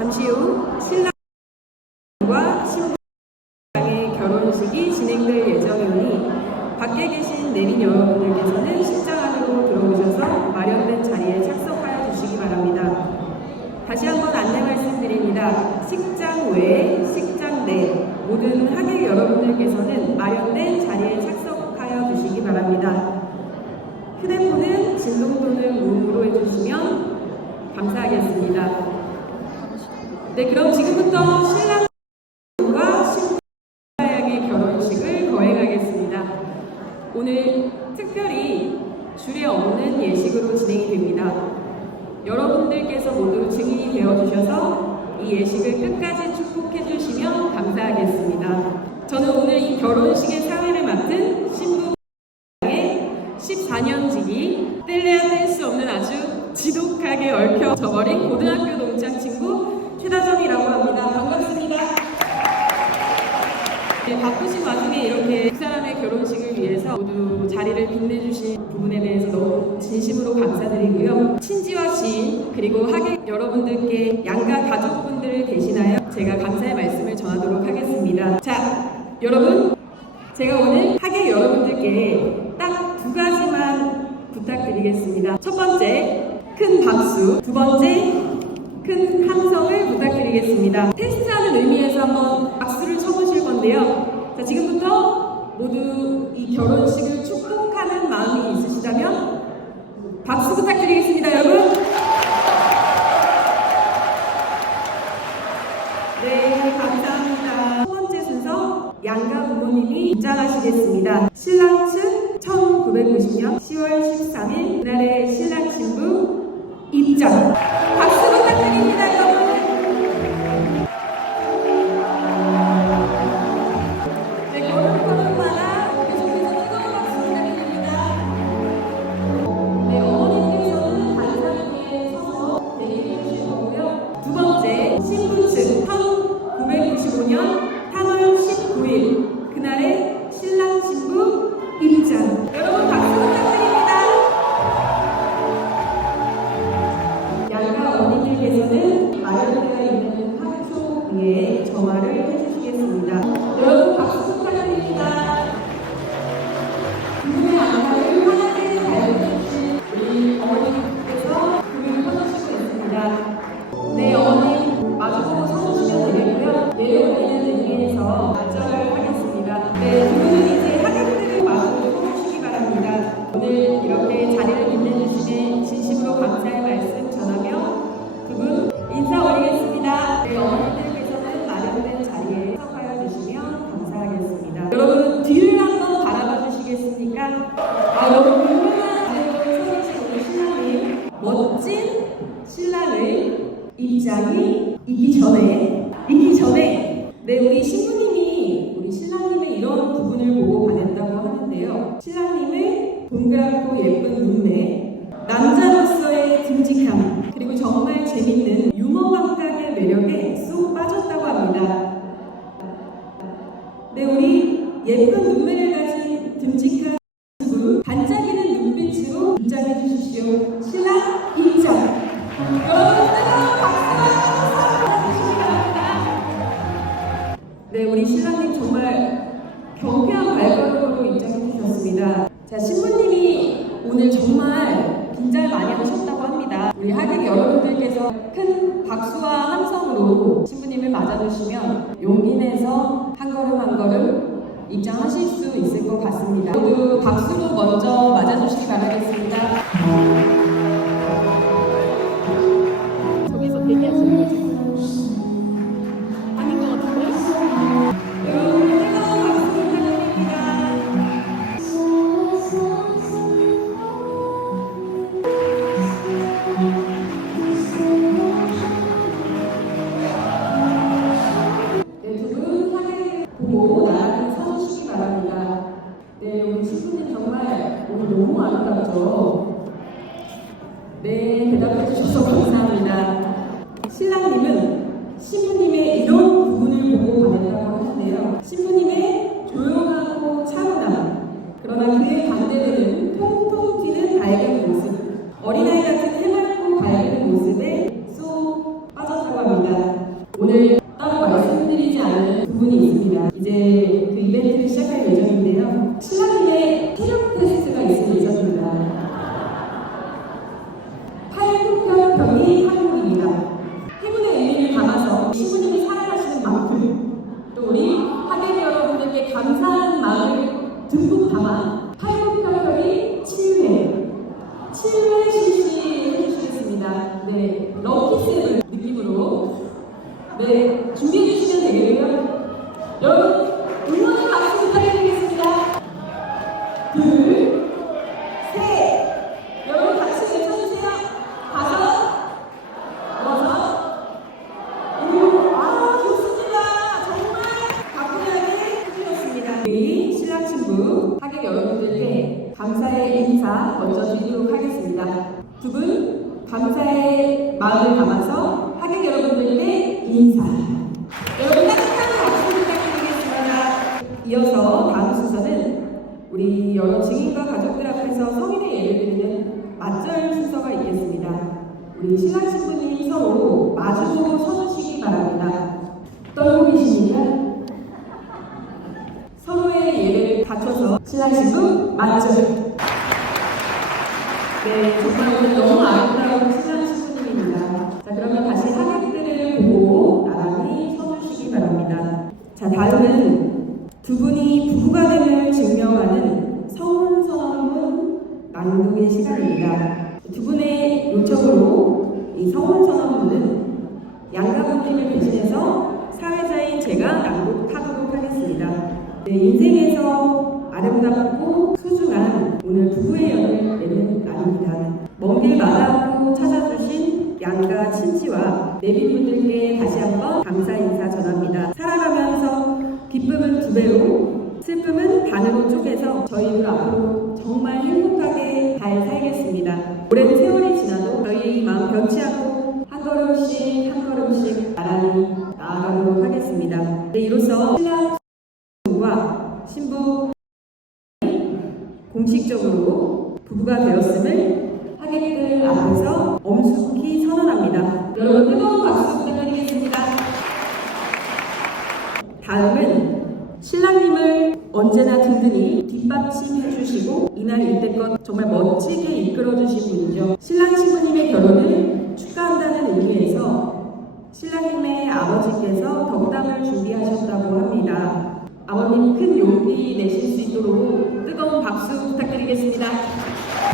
잠시 후 신랑과 신부의 결혼식이 진행될 예정이오니 밖에 계신 내린 여러분들께서는 식장 안으로 들어오셔서 마련된 자리에 착석하여 주시기 바랍니다. 다시 한번 안내 말씀드립니다. 식장 외, 식장 내 모든 하객 여러분들께서는 마련된 자리에 착석하여 주시기 바랍니다. 휴대폰은 진동 또는 무음으로 해주시면 감사하겠습니다. 네, 그럼 지금부터 신랑 친지와 지인 그리고 하객 여러분들께 양가 가족분들을 대신하여 제가 감사의 말씀을 전하도록 하겠습니다. 자, 여러분 제가 오늘 하객 여러분들께 딱 두 가지만 부탁드리겠습니다. 첫 번째, 큰 박수. 두 번째, 큰 함성을 부탁드리겠습니다. 테스트하는 의미에서 한번 박수를 쳐보실 건데요. 자, 지금부터 모두 이 결혼식을 축복하는 마음이 있으시다면 박수 부탁드리겠습니다, 여러분. 네, 감사합니다. 첫 번째 순서 양가 부모님이 입장하시겠습니다. 신랑 측 1990년 10월 13일 멋진 신랑을 입장이 있기 전에 있기 전에 네 우리 신부님이 우리 신랑님의 이런 부분을 보고 반했다고 하는데요. 신랑님의 동그랗고 예쁜 눈매, 남자로서의 듬직함, 그리고 정말 재밌는 유머 감각의 매력에 쏙 빠졌다고 합니다. 네 우리 예쁜 눈매를 박수와 함성으로 신부님을 맞아주시면 용기 내서 한 걸음 한 걸음 입장하실 수 있을 것 같습니다. 모두 박수로 먼저 맞아주시기 바라겠습니다. 학생 여러분들께 인사. 여러분과 착한 박수 부탁드리겠습니다. 이어서 다음 순서는 우리 여러 증인과 가족들 앞에서 성인의 예를 드리는 맞절 순서가 있겠습니다. 우리 신랑 신부님 서로 마주보고 서주시기 바랍니다. 떨고 계십니까? 서로의 예를 갖춰서 신랑 신부 맞절. 내 인생에서 아름답고 소중한 오늘 부부의 연을 내는 날입니다. 먼 길 마다하고 찾아주신 양가 친지와 내비분들께 다시 한번 감사 인사 전합니다. 살아가면서 기쁨은 두 배로 슬픔은 반으로 쪼개서 저희들 그 앞으로 정말 행복하게 잘 살겠습니다. 오랜 세월 언제나 든든히 뒷받침해 주시고 이날 이때껏 정말 멋지게 이끌어 주신 분이죠. 신랑 신부님의 결혼을 축하한다는 의미에서 신랑님의 아버지께서 덕담을 준비하셨다고 합니다. 아버님 큰 용기 내실 수 있도록 뜨거운 박수 부탁드리겠습니다.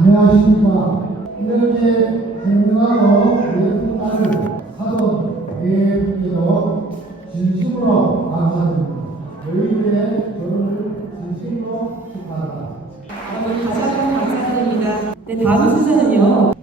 안녕하십니까. 이렇게 건강하고 예쁜 아들 네, 다음 순서는요.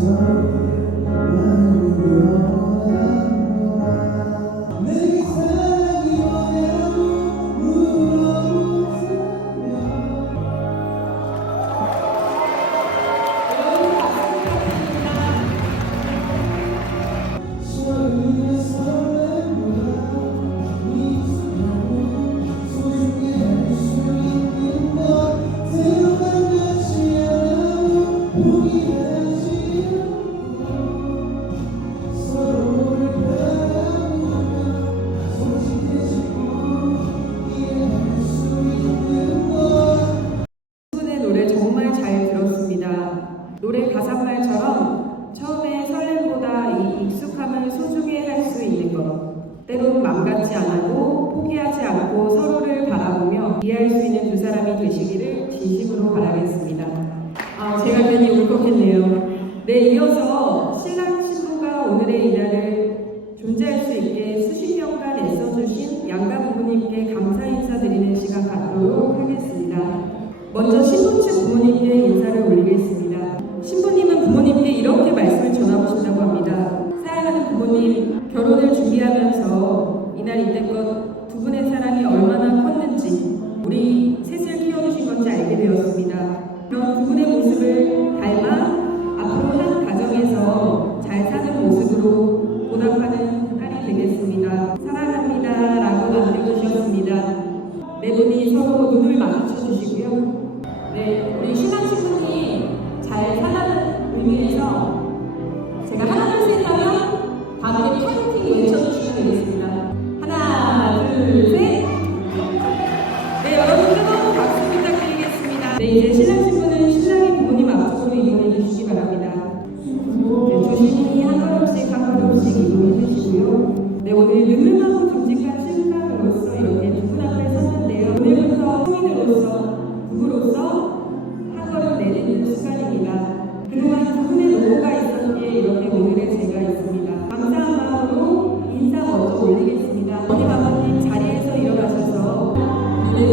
So 포기하지 않고 서로를 바라보며 이해할 수 있는 두 사람이 되시기를 진심으로 바라겠습니다. 아, 제가 그 괜히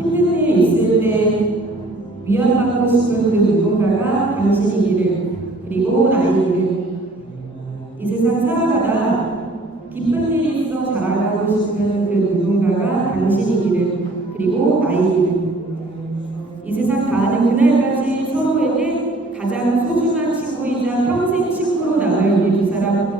힘든 일 있을 때 위안받고 싶은 그 누군가가 당신이기를 그리고 나이기를. 이 세상 살아가다 기쁜 일이 있어 자라가고 싶은 그 누군가가 당신이기를 그리고 나이기를. 이 세상 다하는 그날까지 서로에게 가장 소중한 친구이자 평생 친구로 남을 우리 두 사람.